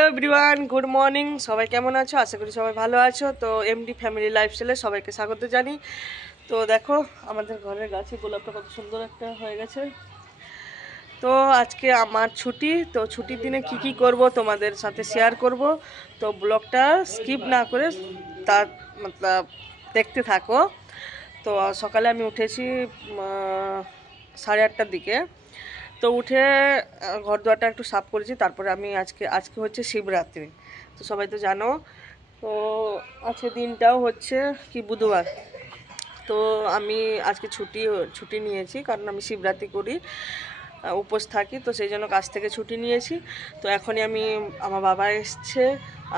Hello everyone, good morning. সবাই কেমন আছো? আশা করি সবাই ভালো আছো। তো এমডি ফ্যামিলি লাইফস্টাইলে সবাইকে স্বাগত জানি। তো দেখো আমাদের ঘরের গাছে গোলাপটা কত সুন্দর একটা হয়ে গেছে। তো আজকে আমার ছুটি, তো ছুটির দিনে কি কি করব তোমাদের সাথে শেয়ার করব। তো ব্লগটা স্কিপ না করে তার মতলব দেখতে থাকো। তো সকালে আমি উঠেছি 8:30টার দিকে। তো উঠে ঘর দুয়ারটা একটু সাফ করেছি। তারপরে আমি আজকে হচ্ছে শিবরাত্রি, তো সবাই তো জানো। তো আজকে দিনটাও হচ্ছে কি বুধবার। তো আমি আজকে ছুটি নিয়েছি, কারণ আমি শিবরাত্রি করি, উপোস থাকি, তো সেই জন্য কাজ থেকে ছুটি নিয়েছি। তো এখনই আমার বাবা এসছে,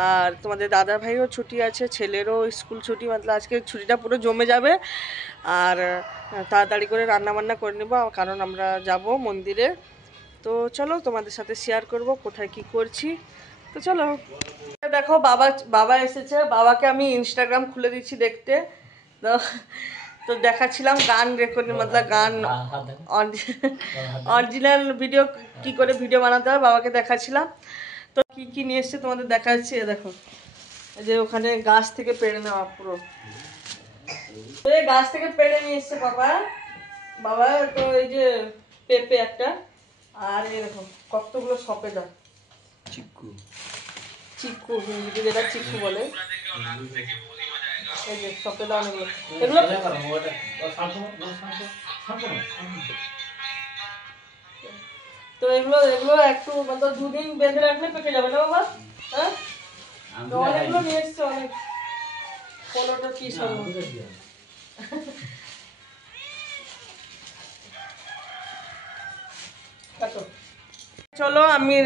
আর তোমাদের দাদার ভাইও ছুটি আছে, ছেলেরও স্কুল ছুটি, মতলব আজকে ছুটিটা পুরো জমে যাবে। আর তাড়াতাড়ি করে রান্না বান্না করে নেবো, কারণ আমরা যাব মন্দিরে। তো চলো তোমাদের সাথে শেয়ার করব কোথায় কি করছি। তো চলো দেখো, বাবা এসেছে। বাবাকে আমি ইনস্টাগ্রাম খুলে দিচ্ছি দেখতে। তো তো দেখাচ্ছিলাম গান রেকর্ডিং, মতলব গান অরিজিনাল ভিডিও কি করে ভিডিও বানাতে হয়, বাবাকে দেখাচ্ছিলাম। তো কি কি নিয়ে এসছে তোমাদের দেখাচ্ছি। দেখো এই যে ওখানে গাছ থেকে পেড়ে নেওয়া পুরো, গাছ থেকে পেড়ে নিয়ে এসছে বাবা। তো এই যে পেঁপে একটা, আর এরকম কতগুলো সপেদা, চিকু হিন্দিতে যেটা চিকু বলে, এই যে সপেদা অনেকগুলো। এগুলো তো এগুলো এগুলো একটু মতলব 2 দিন বেঁধে রাখলে পেকে যাবে না বাবা? হ্যাঁ, তো অনেকগুলো নিয়ে এসছে, অনেক 15টা পিস হবে। চলো আমি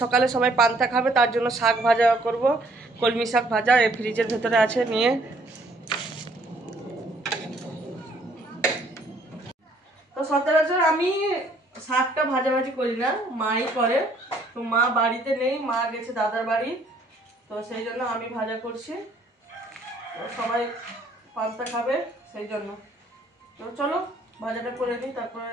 সকালে সবাই পান্তা খাবে, তার জন্য শাক ভাজা করব, কলমি শাক ভাজা, এই ফ্রিজের ভেতরে আছে নিয়ে। তো সচরাচর আমি শাকটা ভাজাভাজি করি না, মাই করে। তো মা বাড়িতে নেই, মা গেছে দাদার বাড়ি, তো সেই জন্য আমি ভাজা করছি। তো সবাই পান্তা খাবে সেই জন্য। তো চলো ভাজাটা করে নিই, তারপরে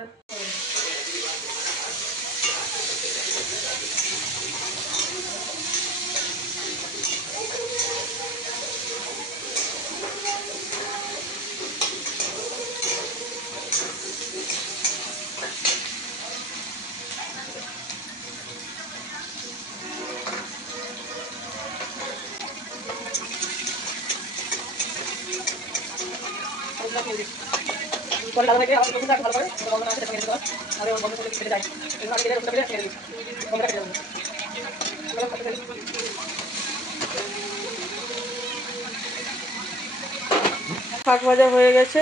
পরে দাদা থেকে আমার রসুনটা ভালো করে গন্ধ না আসে সেটা নিতে পারো। আর ওর গন্ধ করে কেটে যায়, এগুলো আমি কেটে রসুনটা কেটে ছেড়ে দিই, গন্ধটা কেটে যাবে। শাক ভাজা হয়ে গেছে।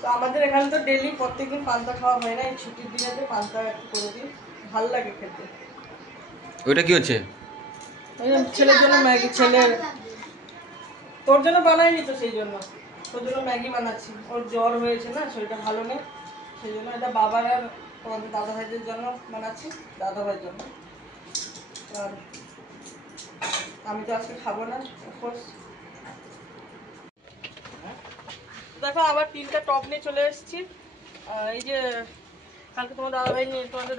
তো আমাদের এখানে তো ডেলি প্রত্যেকদিন পান্তা খাওয়া হয় না, এই ছুটির দিনেতে পান্তা একটু করে দিই, ভাল লাগে খেতে। ওইটা কি হচ্ছে? ছেলের জন্য ম্যাগি, ছেলের তোর জন্য বানাইনি তো, সেই জন্য তোর জন্য ম্যাগি বানাচ্ছি। ওর জ্বর হয়েছে না, শরীরটা ভালো নেই, সেই জন্য এটা বাবার আর তোমাদের দাদা ভাইদের জন্য বানাচ্ছি, দাদা ভাইয়ের জন্য। আর আমি তো আজকে খাবো না, অফকোর্স। দেখো আবার 3টা টপ নিয়ে চলে এসেছি। এই যে কালকে তোমাদের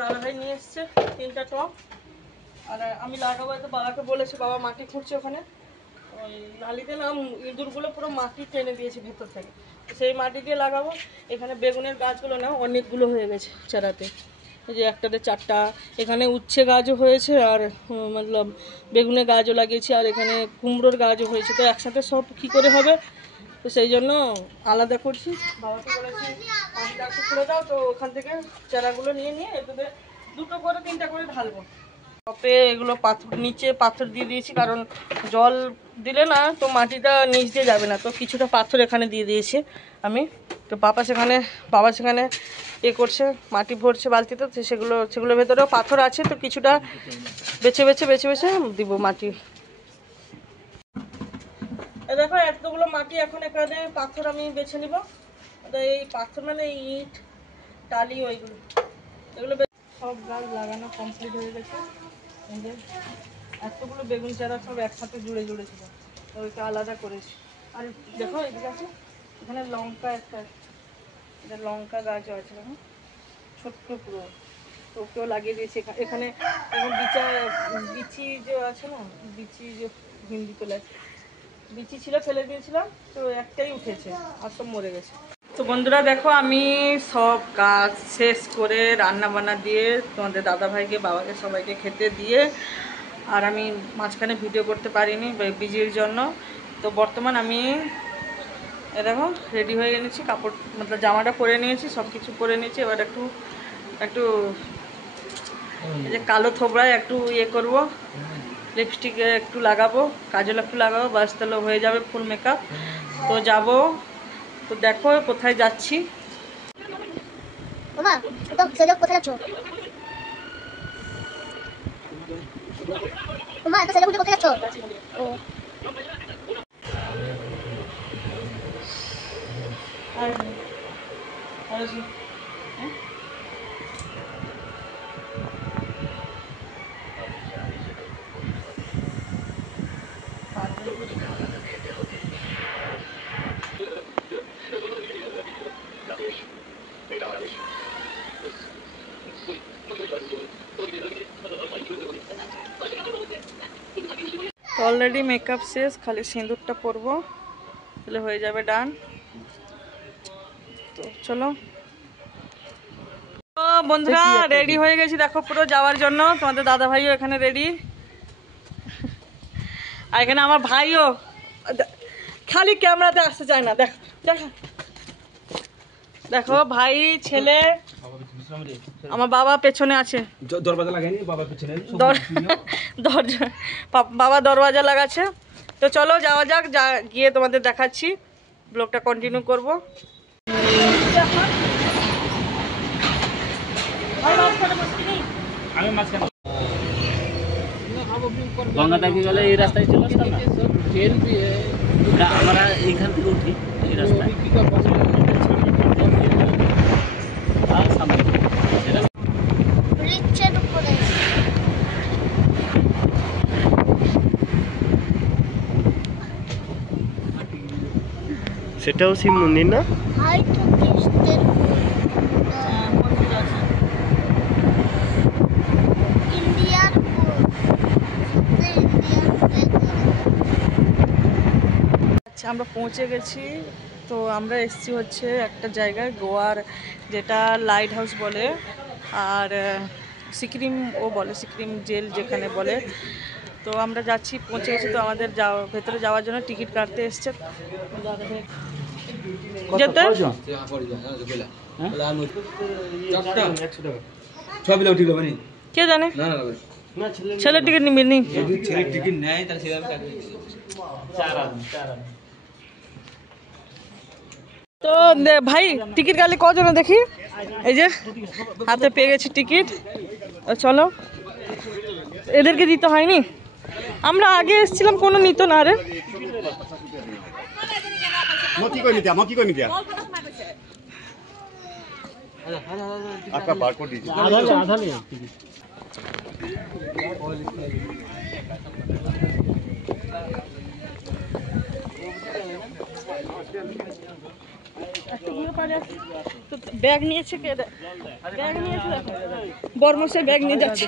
দাদা ভাই নিয়ে এসছে 3টা টপ। আর আমি লাগাবো, তো বাবাকে বলেছি, বাবা মাটি খুঁড়ছে ওখানে, ওই নালিতে না ইঁদুরগুলো পুরো মাটি টেনে দিয়েছে ভেতর থেকে, সেই মাটি দিয়ে লাগাবো। এখানে বেগুনের গাছগুলো না অনেকগুলো হয়ে গেছে চারাতে, এই যে একটাতে 4টা, এখানে উচ্ছে গাছও হয়েছে, আর মতলব বেগুনের গাছও লাগিয়েছি, আর এখানে কুমড়োর গাছও হয়েছে। তো একসাথে সব কী করে হবে, তো সেই জন্য আলাদা করছি। বাবাকে বলেছি মাটিটা একটু খুলে দাও, তো ওখান থেকে চারাগুলো নিয়ে এটাতে 2টো করে 3টা করে ঢালবো। টপে এগুলো নিচে পাথর দিয়ে দিয়েছি, কারণ জল দিলে না তো মাটিটা নিচ দিয়ে যাবে না, তো কিছুটা পাথর এখানে দিয়ে দিয়েছি আমি। তো বাবা সেখানে করছে, মাটি ভরছে বালতিতে, তো সেগুলোর ভেতরেও পাথর আছে, তো কিছুটা বেছে বেছে দিব মাটি। দেখো এতগুলো মাটি, এখন এখানে পাথর আমি বেছে নিব। এই পাথর মানে ইট টালি ওইগুলো, এগুলো সব গাছ লাগানো কমপ্লিট হয়ে গেছে। এই যে এতগুলো বেগুন চারা সব একসাথে জুড়ে ছিল, তো ওইটা আলাদা করেছি। আর দেখো এদিকে আছে, এখানে লঙ্কা একটা, এটা লঙ্কা গাছও আছে, দেখো ছোট্ট পুরো। তো ওকেও লাগিয়ে দিয়েছি এখানে। এখন বিচি যে আছে না, বিচি যে হিন্দি চলে আছে, বিচি ছিল ফেলে দিয়েছিলাম, তো একটাই উঠেছে, আর সব মরে গেছে। তো বন্ধুরা দেখো, আমি সব কাজ শেষ করে রান্না বান্না দিয়ে তোমাদের দাদাভাইকে, বাবাকে, সবাইকে খেতে দিয়ে, আর আমি মাঝখানে ভিডিও করতে পারিনি বিজির জন্য। তো বর্তমান আমি দেখো রেডি হয়ে গেছি, কাপড় মতলব জামাটা পরে নিয়েছি, সব কিছু পরে নিয়েছি। এবার একটু একটু এই যে কালো থোবড়ায় একটু ইয়ে করবো, লিপস্টিক একটু লাগাবো, কাজল একটু লাগাবো, বাস তাহলে হয়ে যাবে ফুল মেকআপ। তো যাব, তো দেখো কোথায় যাচ্ছি। মামা তো সেজক কোথায় যাচ্ছো? মামা তো সেজক কোথায় যাচ্ছো? ও অলরেডি মেকআপ শেষ, খালি সিঁদুরটা পরবো, তাহলে হয়ে যাবে ডান। তো চলো বন্ধুরা, রেডি হয়ে গেছি দেখো পুরো যাওয়ার জন্য। তোমাদের দাদা ভাইও এখানে রেডি, আর এখানে আমার ভাইও খালি ক্যামেরাতে আসতে চায় না। দেখো দেখো দেখো, ভাই ছেলে, আমার বাবা পেছনে আছে, দরজা লাগাইনি, বাবা পিছনে দরজা, বাবা দরওয়াজা লাগাচ্ছে। তো চলো যাওয়া যাক, গিয়ে তোমাদের দেখাচ্ছি, ব্লগটা কন্টিনিউ করবো। আমি মাঝখানে গঙ্গা দেখে গেলে এই রাস্তায় চলে আসতাম না, আমরা এইখান থেকে উঠি এই রাস্তায়। আর সামনে রিচের উপরে সেটাও শিব মন্দির না? হাইট টেস্টের ইন্ডিয়ার আচ্ছা, আমরা পৌঁছে গেছি। তো আমরা এসেছি হচ্ছে একটা জায়গায়, গোয়ার যেটা লাইট হাউস বলে, আর সিকিমও বলে, সিকিম জেল যেখানে বলে। তো আমরা যাচ্ছি, পৌঁছে গেছি। তো আমাদের ভেতরে যাওয়ার জন্য টিকিট কাটতে এসছে যেতে। ছবি উঠিল মানে কে জানে, না না ছেলের টিকিট নিবি নি? যদি ছেলে টিকিট নেয় তাহলে সেটা আমি তো ভাই টিকিট কাটলে কজন দেখি, এই যে হাতে পেয়ে গেছি টিকিট। চলো, এদেরকে দিতে হয়নি, আমরা আগে এসেছিলাম, কোনো নিত না রে। মতি কই নিতিয়া, মতি কই নিতিয়া? আকা বার করে দিছি। আধা নেই তো ব্যাগ নিয়েছে কে? ব্যাগ নিয়েছে, বর্মসের ব্যাগ নিয়ে যাচ্ছে।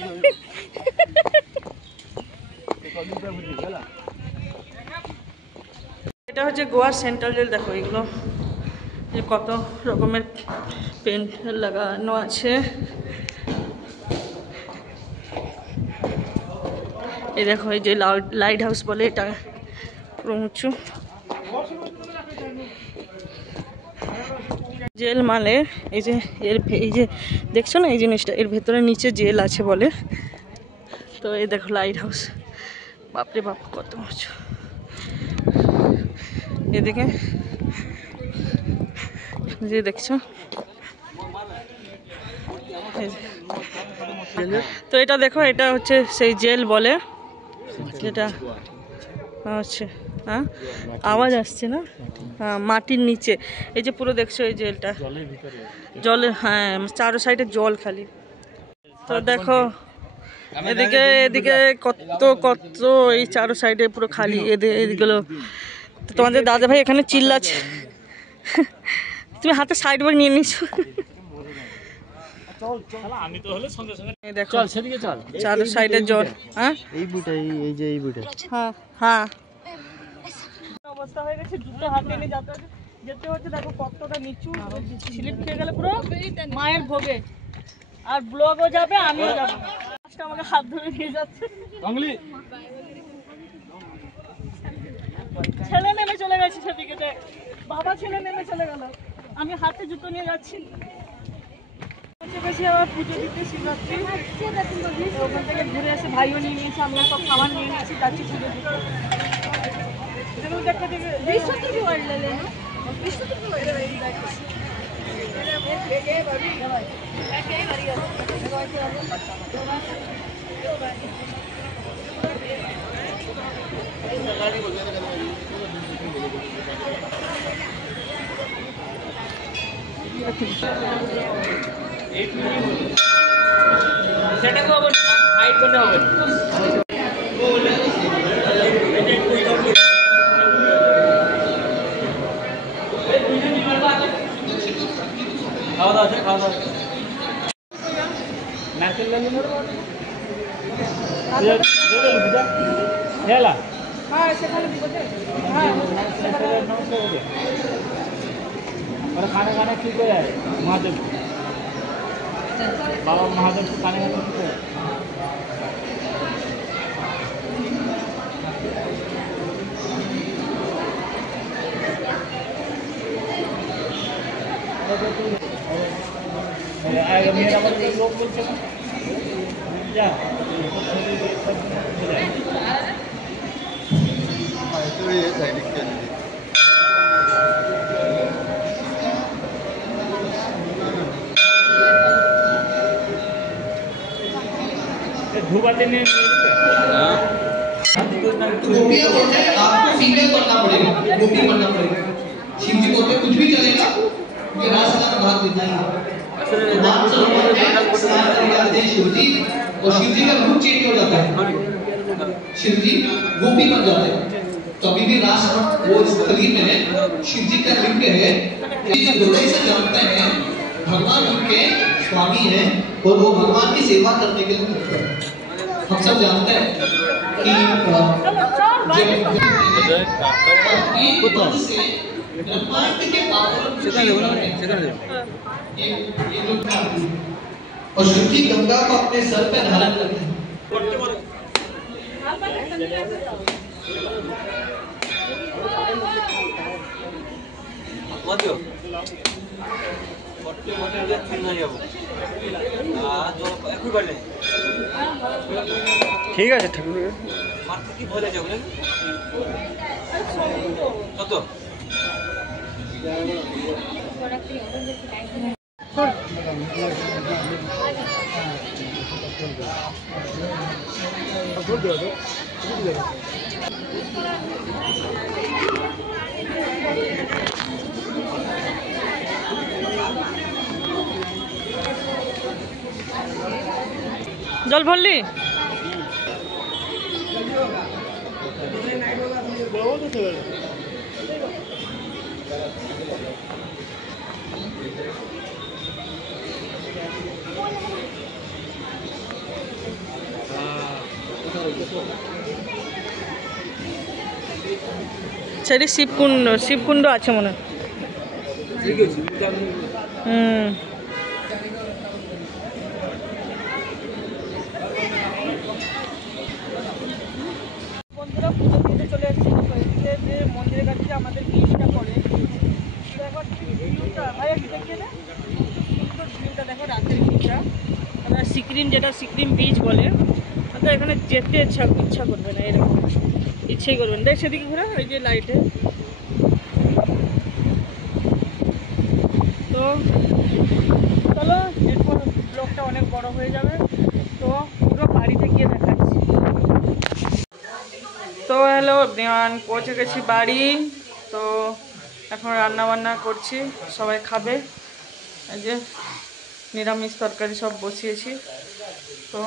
এটা হচ্ছে গোয়ার সেন্ট্রাল জেল। দেখো এগুলো যে কত রকমের পেন্ট লাগানো আছে। এই দেখো, এই যে লাইট হাউস বলে, এটা পুরো উঁচু জেল। মানে এই যে এই যে দেখছো না এই জিনিসটা, এর ভেতরে নিচে জেল আছে বলে। তো এই দেখো লাইট হাউস, বাপরে বাপ কত উঁচু। এদিকে যে দেখছো, তো এটা দেখো, এটা হচ্ছে সেই জেল বলে যেটা হচ্ছে। হ্যাঁ, আওয়াজ আসছে না? হ্যাঁ, মাটির নিচে এই যে পুরো দেখছো এই জেলটা, জলে, হ্যাঁ চারো সাইডে জল খালি। তো দেখো এদিকে এদিকে কত কত, এই চারো সাইডে পুরো খালি। এদিকগুলো তোমাদের দাদা ভাই এখানে তুমি হাতে সাইড ব্যাগ নিয়ে নিছো। আমি তো হলে সঙ্গে সঙ্গে এই দেখো চল সেদিকে চল। চার সাইডে জল। হ্যাঁ এই বুটা এই যে এই বুটা হ্যাঁ হ্যাঁ অবস্থা হয়ে গেছে, জুতো হাতে নিয়ে যেতে হচ্ছে। দেখো কতটা নিচু, স্লিপ খেয়ে গেলে পুরো মায়ের ভোগে। আর ব্লগও যাবে, আমিও যাবো। আমাকে হাত ধরে নিয়ে যাচ্ছে। ছেলে নেমে চলে গেছে সেদিকে, বাবা ছেলে নেমে চলে গেল, আমি হাতে জুতো নিয়ে যাচ্ছি। বেশি আবার পুজো দিতে শিবরাত্রি, ওখান থেকে ঘুরে এসে ভাইও নিয়ে নিয়েছে, আমরা সব খাবার নিয়ে নিয়েছি, যাচ্ছি পুজো দিতে। সেটাকে হবে হাইট করতে হবে। খাওয়া দাওয়া আছে, খাওয়া দাওয়া আছে। নারকেল লালু হেলা হ্যাঁ সেখানে হ্যাঁ और खाना खाना ठीक हो जाए महादेव बाबा महादेव को खाने खाना ठीक हो जाए। मेरा मतलब लोग बोलते हैं क्या धूबाते ने गोपियां बोलते हैं आपको फीमेल बनना पड़ेगा, गोपी बनना पड़ेगा। शिव जी बोलते कुछ भी चलेगा, ये रास्ता का भाग देता है। नाम सरोवर में स्नान करने जाते हैं शिव जी, और शिव जी का रूप चेंज हो जाता है, शिव जी गोपी बन जाते हैं। तो अभी भी रास वो स्थली में है, शिव जी का लिंग है, ये हृदय से जानते हैं भगवान उनके स्वामी हैं और वो भगवान की सेवा करने के लिए करते हैं। हम सब जानते हैं कि ब्रह्मांड के और शिव जी गंगा को अपने सर पे धारण करते हैं। ঠিক আছে ঠাকুর কি ভয় লাগে কত জল ভরলি? সেটি শিবকুণ্ড আছে মনে হয়। বন্ধুরা পুজো দিতে চলে এসেছি, এদিকে যে মন্দিরের কাছে আমাদের ব্রিজটা পড়ে, দেখো ভিউটা ভাই একটু দেখে না, সুন্দর ভিউটা দেখো রাতের ভিউটা। আমরা সিকিম, যেটা সিকিম বিচ বলে, তো এখানে যেতে ইচ্ছা করবে না, এরকম ইচ্ছেই করবেন। দেখ সেদিকে ঘুরে, ওই যে লাইটে। তো চলো, এরপর ব্লগটা অনেক বড় হয়ে যাবে, তো পুরো বাড়িতে গিয়ে দেখাচ্ছি। তো হ্যালো এভরিওয়ান, পৌঁছে গেছি বাড়ি। তো এখন রান্না বান্না করছি, সবাই খাবে। এই যে নিরামিষ তরকারি সব বসিয়েছি। তো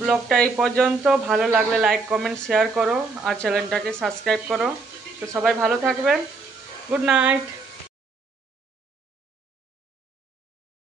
ব্লগটা এই পর্যন্ত, ভালো লাগলে লাইক কমেন্ট শেয়ার করো আর চ্যানেলটাকে সাবস্ক্রাইব করো। তো সবাই ভালো থাকবেন, গুড নাইট।